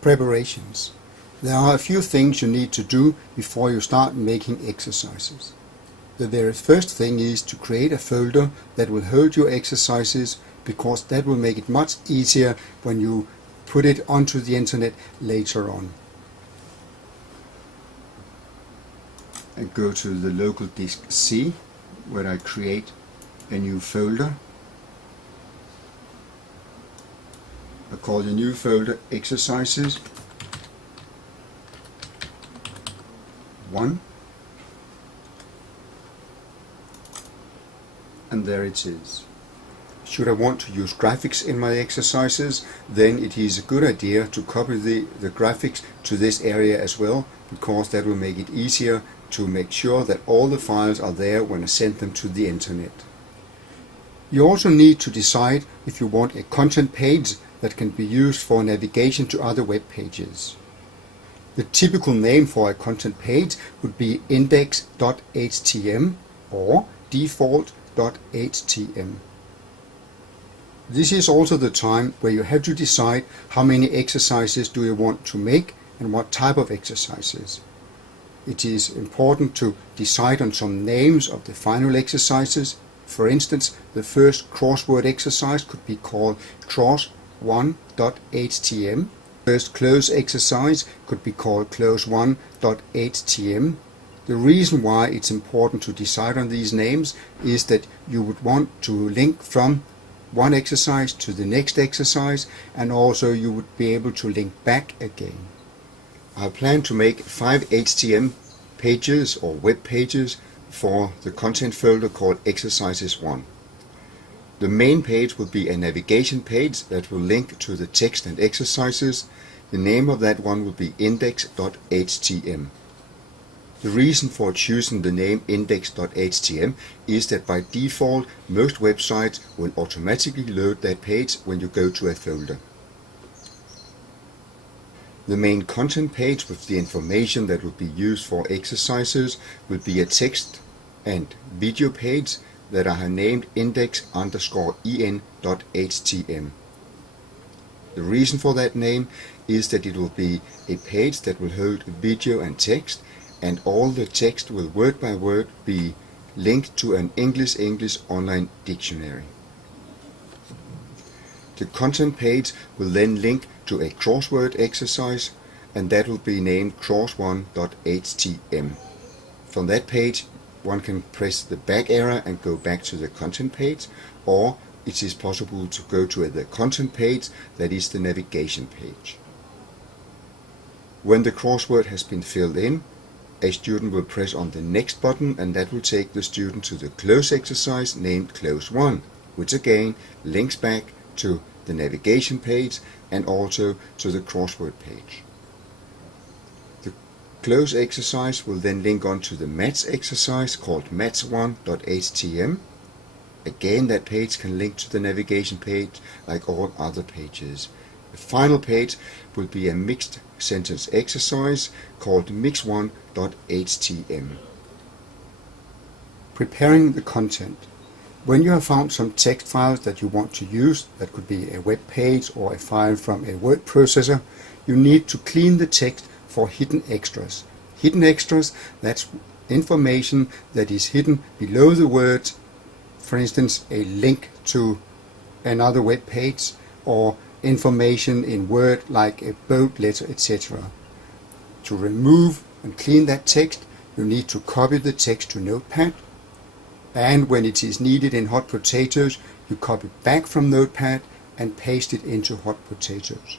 Preparations. There are a few things you need to do before you start making exercises. The very first thing is to create a folder that will hold your exercises, because that will make it much easier when you put it onto the internet later on. And go to the local disk C, where I create a new folder. I call the new folder Exercises 1, and there it is. Should I want to use graphics in my exercises, then it is a good idea to copy the graphics to this area as well, because that will make it easier to make sure that all the files are there when I send them to the internet. You also need to decide if you want a content page that can be used for navigation to other web pages. The typical name for a content page would be index.htm or default.htm. This is also the time where you have to decide how many exercises do you want to make and what type of exercises. It is important to decide on some names of the final exercises. For instance, the first crossword exercise could be called close1.htm. First close exercise could be called close1.htm. The reason why it's important to decide on these names is that you would want to link from one exercise to the next exercise, and also you would be able to link back again. I plan to make 5 HTML pages or web pages for the content folder called Exercises 1. The main page will be a navigation page that will link to the text and exercises. The name of that one will be index.htm. The reason for choosing the name index.htm is that by default most websites will automatically load that page when you go to a folder. The main content page with the information that will be used for exercises will be a text and video page that I have named index_en.htm. The reason for that name is that it will be a page that will hold video and text, and all the text will word by word be linked to an English online dictionary. The content page will then link to a crossword exercise, and that will be named cross1.htm. From that page one can press the back arrow and go back to the content page, or it is possible to go to the content page, that is the navigation page. When the crossword has been filled in, a student will press on the next button, and that will take the student to the close exercise named close 1, which again links back to the navigation page and also to the crossword page. The close exercise will then link on to the match exercise called match1.htm. Again, that page can link to the navigation page like all other pages. The final page will be a mixed sentence exercise called mix1.htm. Preparing the content. When you have found some text files that you want to use, that could be a web page or a file from a word processor, you need to clean the text for hidden extras. Hidden extras, that's information that is hidden below the words, for instance a link to another web page or information in Word like a bold letter, etc. To remove and clean that text, you need to copy the text to Notepad, and when it is needed in Hot Potatoes, you copy back from Notepad and paste it into Hot Potatoes.